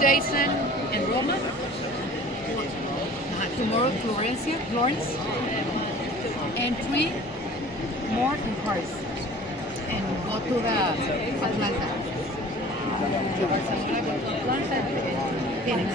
days in, in Roma. Tomorrow, Florencia, Florence. And three more in Paris. And go to the Atlanta. Atlanta, Phoenix.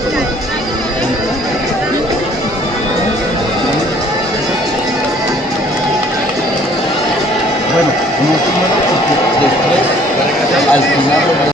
al final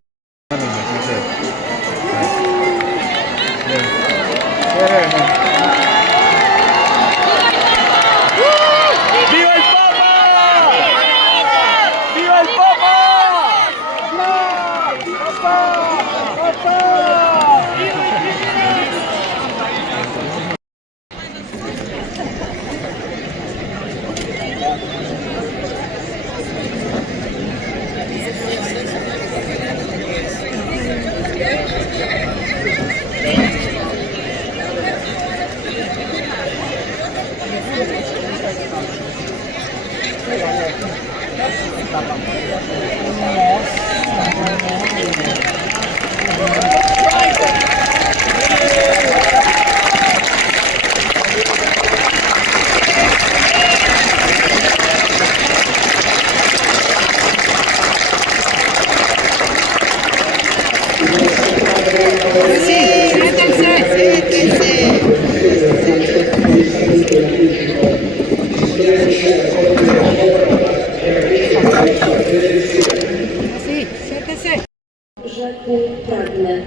Pragnę.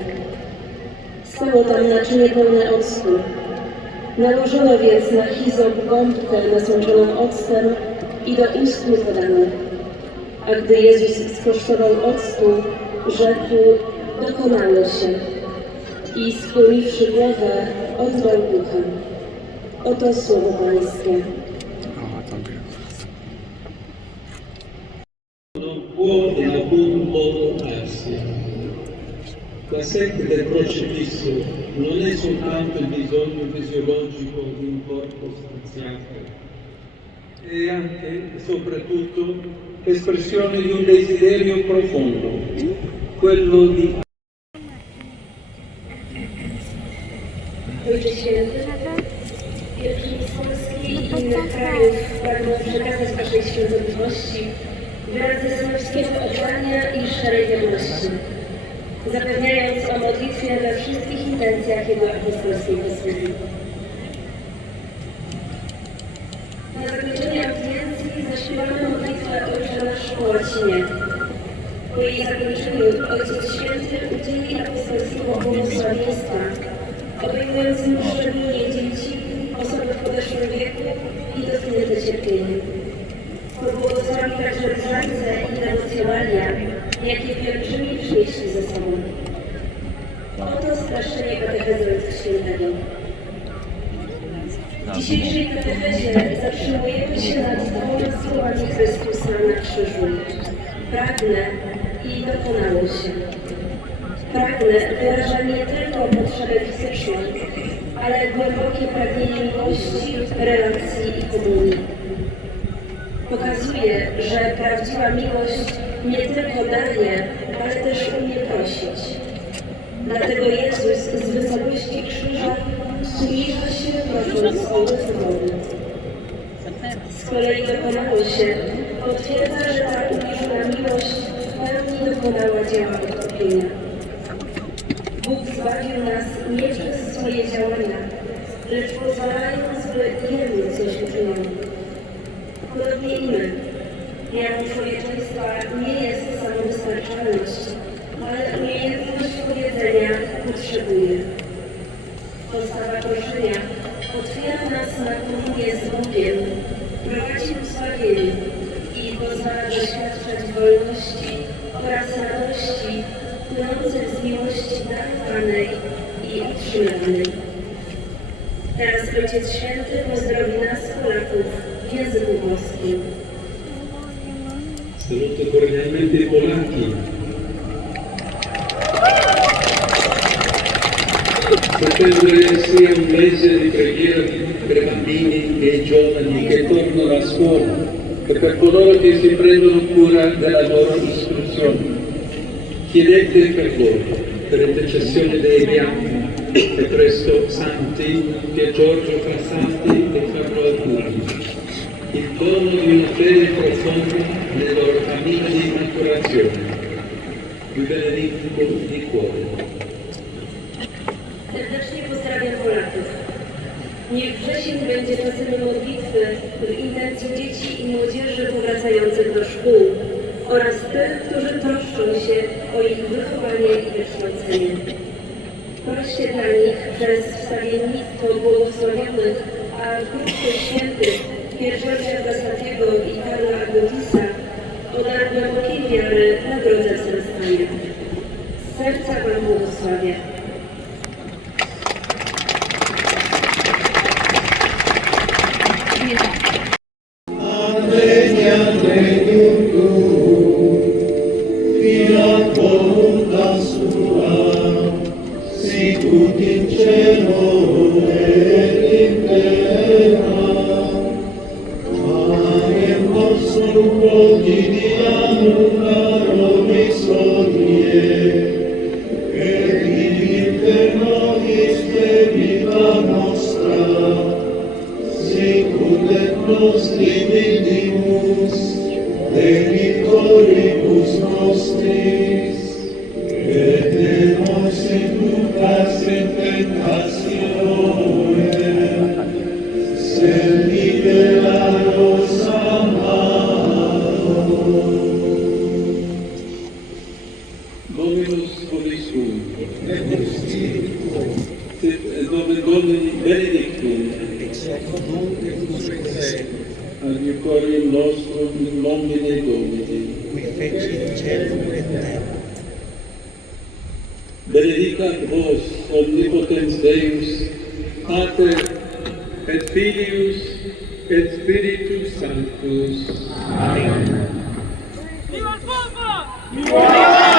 Stało tam naczynie pełne octu. Nałożono więc na hizop gąbkę nasączoną octem i do ust mu podano. A gdy Jezus skosztował octu, rzekł, dokonało się. I skłoniwszy głowę, oddał ducha. Oto słowo Pańskie. La sete del crocifisso non è soltanto il bisogno fisiologico di un corpo straziato, è anche e soprattutto espressione di un desiderio profondo, quello di Ojcze Święty, wielki z Polski i innych krajów pragnę przekazać Waszej świątobliwości wyrazy synowskiego oddania i szczerej wiadomości, zapewniając o modlitwie we wszystkich intencjach Jego apostolskiej posługi. Na zakończenie audiencji zaśpiewamy modlitwę Ojcze Nasz po łacinie. Po jej zakończeniu Ojciec Święty udzieli apostolskiego błogosławieństwa, obejmującym szczególnie rozpatrzenie katechezy Ojca Świętego. W tak. dzisiejszej katechezie zatrzymujemy się nad dwoma słowami Chrystusa na krzyżu. Pragnę i dokonało się. Pragnę wyraża nie tylko potrzebę fizyczną, ale głębokie pragnienie miłości, relacji i komunii pokazuje, że prawdziwa miłość nie tylko daje, ale też umie prosić. Dlatego Jezus z wysokości krzyża zbliża się prosząc o łyk wody. Z kolei dokonało się, potwierdza, że ta uniżona miłość pełni dokonała dzieła odkupienia. Bóg zbawił nas nie przez swoje działania, lecz pozwalając, by Jemu coś uczyniono. Podobnie i my. Miarą człowieczeństwa nie jest samowystarczalność, ale umiejętność powiedzenia potrzebuję. Postawa proszenia otwiera nas na komunię z Bogiem, prowadzi ku zbawieniu i pozwala doświadczać wolności oraz radości płynących z miłości darowanej i otrzymanej. Teraz Ojciec Święty pozdrowi nas Polaków w języku włoskim. Saluto cordialmente i. Settembre sia un mese di preghiera per bambini e giovani che tornano a scuola e per coloro che si prendono cura della loro istruzione. Chiedete per loro, per intercessione dei beati e presto santi, Pier Giorgio Frassati e Carlo Alcuni, il dono di una fede profonda nel loro cammino di maturazione. Vi benedico di cuore. Niech wrzesień będzie czasem modlitwy w intencji dzieci i młodzieży powracających do szkół oraz tych, którzy troszczą się o ich wychowanie i wykształcenie. Proście dla nich przez wstawiennictwo błogosławionych, a wkrótce świętych Pierzorcia Basatiego i Karla Agutisa o dar wiary na drodze wzrastania. Z serca Wam błogosławię. nos dividimus, de victoribus nostris, que en tu paz en tentación. benedicat vos omnipotens Deus, Pater, et Filius, et Spiritus Sanctus. Amen. Viva el Papa! Viva!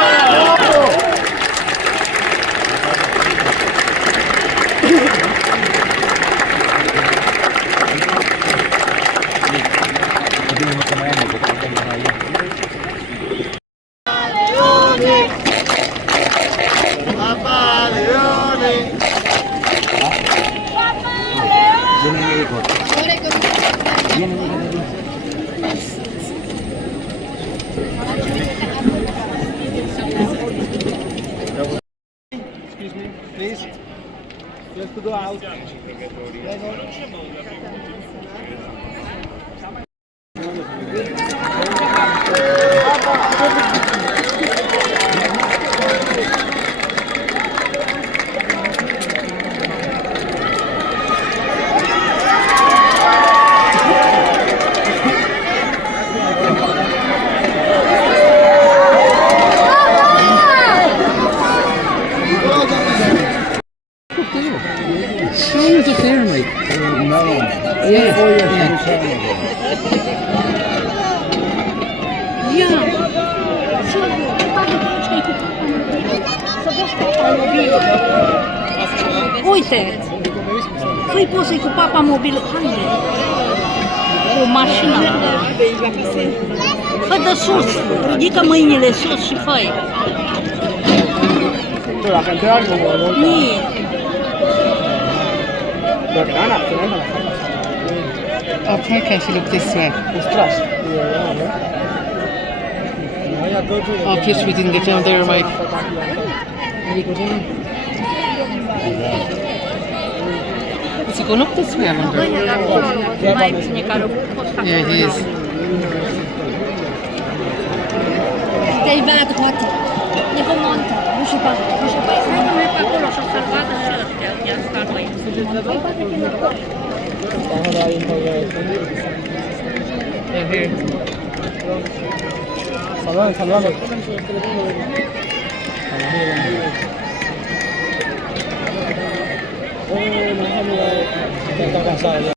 Hindi naman. To go out. Uite! Păi poți să-i cu papa mobilă. Haide! O mașină. Fă de sus, ridică mâinile sus și fă -i. Dacă întreagă, nu. Dacă n-a, n-a, Okay, kanske é this way. Oh, please, we didn't get down there, Mike. Você conecta isso mesmo? É isso. Tem vários quatro. Ne remonta. Musi pan, musi pan. No me pago los observados, ya, ya están ahí. salve, salve. Oh, mahal. Ito kasaya.